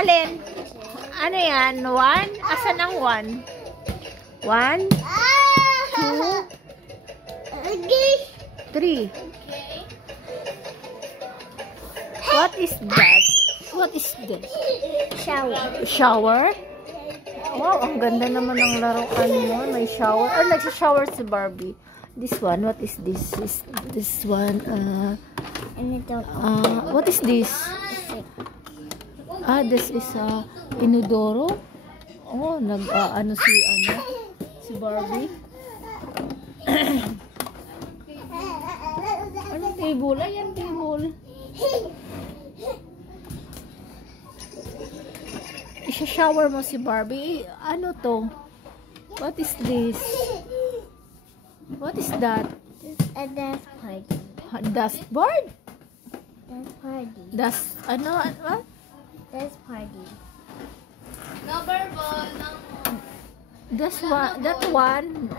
alin? Ano yan? 1? Asan ang 1? 1, 2, 3. What is that? What is this? Shower. Shower? Wow, ang ganda naman ng laruan mo. May shower. Oh, nagsha-shower si Barbie. This one, what is this? This one, what is this? This is inodoro. Oh, ano si Barbie. Anong table? Ayan, table. Isha-shower mo si Barbie. Ano to? What is this? What is that? A dust party. Dustboard? Dust party. Ano? What? Dust party. No verbal, no. That one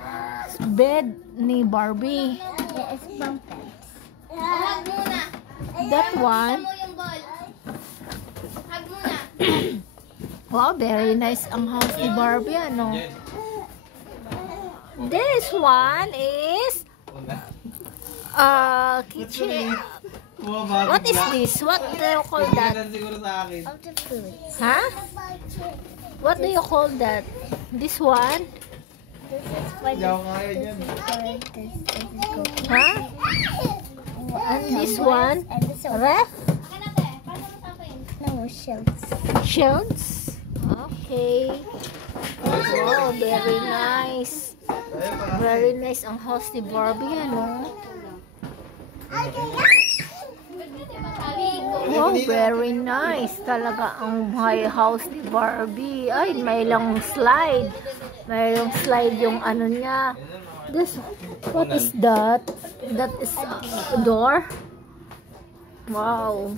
bed ni Barbie. There is bumpers. Hug muna. That one. Mo yung ball. Hug muna. Wow, very nice ang house ni Barbie, ano? This one is kitchen. What is this? What do you call that? Of the foods. Huh? What do you call that? This one? This is for this. This is cooking. Huh? And this one? And this one. Ref? No, shelves. Shelves? Okay. Wow, very nice. Very nice ang house ni Barbie, ano? Wow, very nice. Talaga ang house ni Barbie. Ay, may lang slide. May lang slide yung ano niya. This, what is that? That is a door? Wow.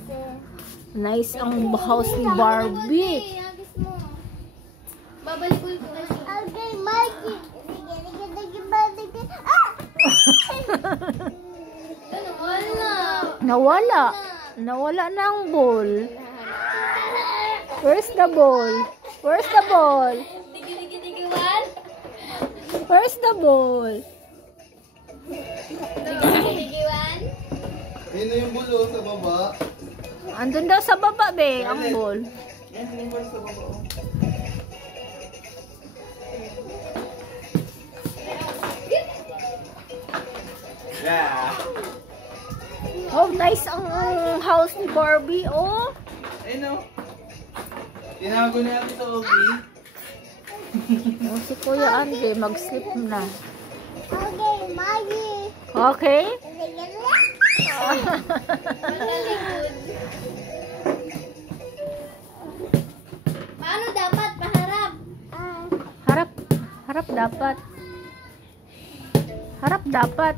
Nice ang house ni Barbie. Babalik ko yung Okay, Mikey. Nawala na ang ball. Where's the ball? Where's the ball? Digi-digi-digi-wan? Where's the ball? Digi-digi-wan? Ayun na yung bulo sa baba. Andun daw sa baba, be, ang ball. Yan yung bulo sa baba. Yeah. Oh, nice ang house ni Barbie, oh. Ayun o. Tinago na natin sa Ogie. Oh, si Kuya Andre, mag-sleep na. Okay, Mikey. Okay? Paano dapat? Paharap. Harap dapat. Harap dapat.